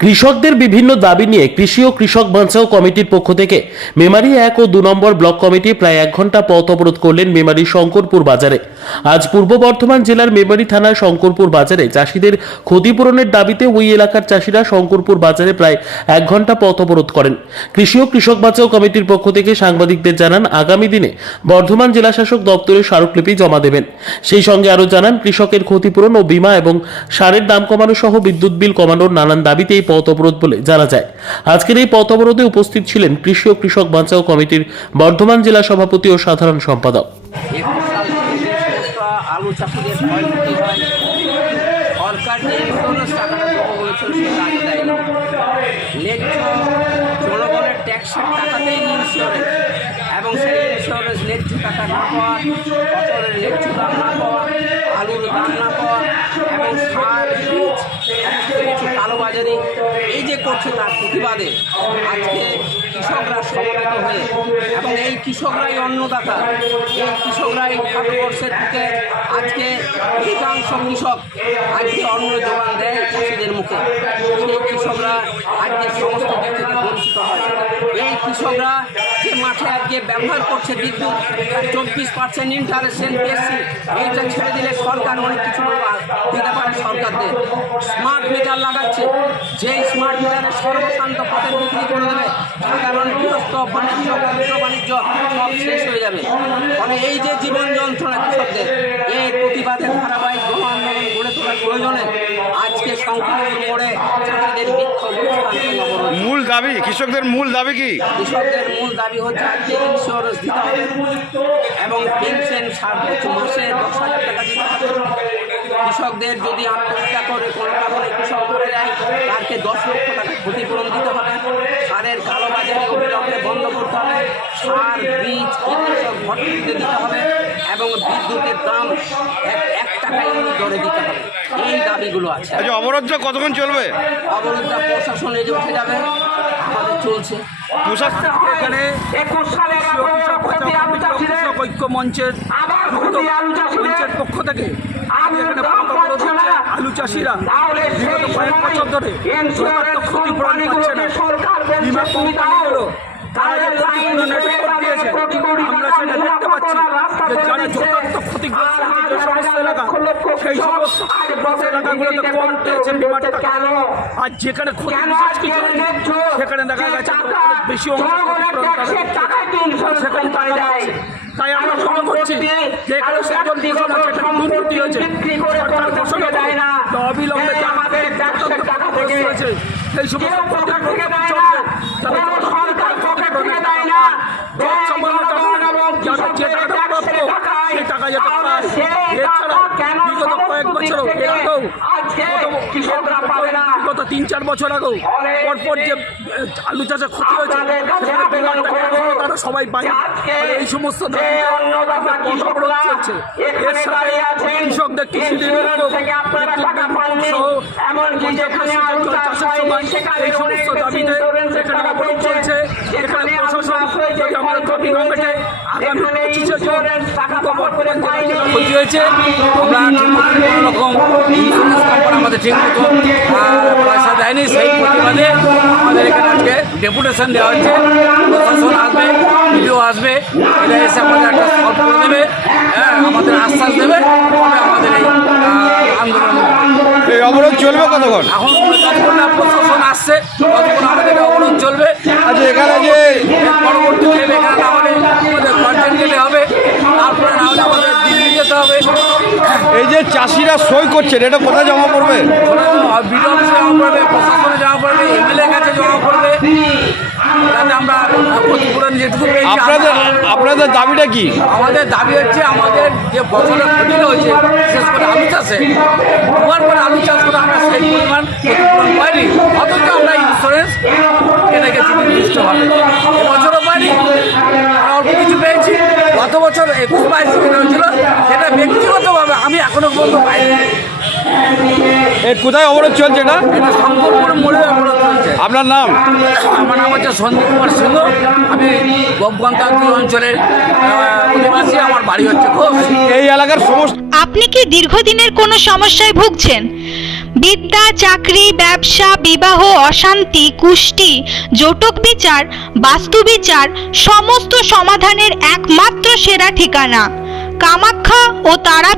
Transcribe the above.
কৃষকদের বিভিন্ন দাবি নিয়ে কৃষি ও কৃষক বাঞ্চাও কমিটির পক্ষ থেকে মেমারি এক ও দু নম্বর ব্লক কমিটি প্রায় এক ঘণ্টা পথ অবরোধ করলেন মেমারি শঙ্করপুর বাজারে। আজ পূর্ব বর্ধমান জেলার মেমারি থানার শঙ্করপুর বাজারে চাষিদের ক্ষতিপূরণের দাবিতে ওই এলাকার চাষিরা শঙ্করপুর বাজারে প্রায় এক ঘণ্টা পথ অবরোধ করেন। কৃষি ও কৃষক বাঁচাও কমিটির পক্ষ থেকে সাংবাদিকদের জানান, আগামী দিনে বর্ধমান জেলা শাসক দপ্তরে স্মারকলিপি জমা দেবেন। সেই সঙ্গে আরও জানান, কৃষকের ক্ষতিপূরণ ও বীমা এবং সারের দাম কমানো সহ বিদ্যুৎ বিল কমানোর নানান দাবিতে পথ অবরোধ বলে জানা যায়। আজকের এই পথ অবরোধে উপস্থিত ছিলেন কৃষি ও কৃষক বাঁচাও কমিটির বর্ধমান জেলা সভাপতি ও সাধারণ সম্পাদক। আলু এবং আলুর দাম না পাওয়া, এবং সার কালোবাজারি করছে তার প্রতিবাদে। আজকে কৃষকরা সমবেত হয়ে এবং এই কৃষকরাই অন্নদাতা, এই কৃষকরাই ভারতবর্ষের দিকে আজকে অধিকাংশ কৃষক আজকে অন্ন যোগান দেয় চাষিদের মুখে। সেই কৃষকরা আজকে সমস্ত দিক থেকে বঞ্চিত হয়। কৃষকরা যে মাঠে আজকে ব্যবহার করছে বিদ্যুৎ চব্বিশ পার্সেন্ট ইন্টারেস্ট এনপিএসসি এইটা ছেড়ে দিলে সরকার অনেক কিছু দিতে পারে সরকারদের স্মার্ট মিটার লাগাচ্ছে। যেই স্মার্ট মিটারে সর্বশান্ত পথে বিক্রি করে দেবে কারণ গৃহস্থ, বাণিজ্য ক্ষুদ্র বাণিজ্য সব শেষ হয়ে যাবে। ফলে এই যে জীবন যন্ত্রণা কৃষকদের এই প্রতিবাদে ধারাবাহিক গণ আন্দোলন গড়ে তোলার প্রয়োজনে আজকে সংখ্যালঘু মোড়ে চাষিদের বিক্ষোভ অবস্থান অবরোধ মূল দাবি কৃষকদের মূল দাবি কি? কৃষকদের মূল দাবি হচ্ছে আজকে ইন্স্যুরেন্স দিতে হবে। এবং পেনশন সাত মাসে দশ হাজার টাকা দিতে হবে কৃষকদের যদি আত্মহত্যা করে কোনো কারণে কৃষক মারা যায় তাকে দশ লক্ষ টাকা ক্ষতিপূরণ দিতে হবে। সারের কালোবাজারি অবিলম্বে বন্ধ করতে হবে। সার বীজ কীটনাশক ভর্তিতে দিতে হবে। এবং বিদ্যুতের দাম এক এক টাকা ইউনিট দরে দিতে হবে। এই দাবিগুলো আছে। আচ্ছা অবরোধটা কতক্ষণ চলবে? অবরোধটা প্রশাসন এই উঠে যাবে আমাদের চলছে। প্রশাসন এখানে একুশ ঐক্য মঞ্চের মঞ্চের পক্ষ থেকে। এখানে অবরোধ। আলু চাষিরা। বিগত কয়েক বছর ধরে ক্ষতিপূরণ পাচ্ছে না। বিমা কোম্পানিগুলো তারা যে দিয়েছে আমরা সেটা দেখতে পাচ্ছি। যারা যথার্থ ক্ষতিগ্রস্ত আর যে সমস্ত এলাকা লক্ষ লক্ষ সেই সমস্ত ক্ষতিগ্রস্ত এলাকাগুলোতে কম পেয়েছে বিমাটা কেন আর যেখানে ক্ষতি বিশেষ কিছু সেখানে দেখা গেছে বেশি অংশ সেখানে তাই আমরা মনে করছি যে এখানে আর সকল ব্যক্তিগত ঘোষণা যেটা দুর্নীতি হয়েছে সরকার ঘোষণা দেয় না। তো অবিলম্বে আমাদের হয়েছে সেই সমস্ত চলছে। না। তাদের সরকার পকেট থেকে দেয় না। যে টাকাটা প্রাপ্য। সেই টাকা যাতে তাহলে পায় সেই এছাড়া বিগত কয়েক সমস্ত বছর এর আগেও কৃষকরা পাবে না? বিগত তিন চার বছর আগেও। পরপর যে আলু চাষে ক্ষতি হয়েছে তারা সবাই ফলে এই সমস্ত চলছে এর সাথে কৃষকদের কৃষি এই সমস্ত দাবিতে এখানে অবরোধ চলছে। এখানে প্রশাসন যদি আমাদের ক্ষতি না আগামী পঁচিশে জুন ক্ষতি হয়েছে। আমরা কোনো রকম ইন্স্যুরেন্স কোম্পানি আমাদের ঠিকমতো মতো পয়সা দেয়নি সেই প্রতিবাদে আমাদের এখানে আজকে ডেপুটেশন দেওয়া হচ্ছে প্রশাসন আসবে ভিডিও আসবে এটা এসে আমাদের একটা সলভ করে দেবে হ্যাঁ আমাদের আশ্বাস দেবে আমাদের এই আন্দোলন এই অবরোধ চলবে কতক্ষণ? এখন সই করছেন এটা কোথায় জমা পড়বে? বিডিও অফিসে জমা পড়বে প্রশাসনে জমা পড়বে এমএলএ কাছে জমা পড়বে। যাতে আমরা ক্ষতিপূরণ যেটুকু পেয়েছি আপনাদের আপনাদের দাবিটা কি? আমাদের দাবি হচ্ছে আমাদের যে ফসলের ক্ষতিটা হয়েছে বিশেষ করে আলু চাষে দুবার করে আলু চাষ করে আমরা সেই পরিমাণ ক্ষতিপূরণ পাইনি। অথচ আমরা ইন্স্যুরেন্স কেটে গেছি নির্দিষ্টভাবে। এবছরও পাইনি অল্প কিছু পেয়েছি। গত বছর একুশ বাইশ কেনা হয়েছিল সেটা ব্যক্তিগতভাবে আমি এখনও পর্যন্ত পাইনি এ কোথায় অবরোধ চলছে এটা? এটা শঙ্করপুর মোড়ে অবরোধ চলছে। আপনার নাম? আমার নাম হচ্ছে সন্দীপ কুমার সিংহ। আমি গঙ্গাপুর অঞ্চলের অধিবাসী। আমার বাড়ি হচ্ছে ঘোষ। এই এলাকার সমস্ত আপনি কি দীর্ঘদিনের কোনো সমস্যায় ভুগছেন? বিদ্যা চাকরি ব্যবসা বিবাহ অশান্তি কুষ্টি জটক বিচার বাস্তু বিচার সমস্ত সমাধানের একমাত্র সেরা ঠিকানা। কামাখ্যা ও তারাপীঠ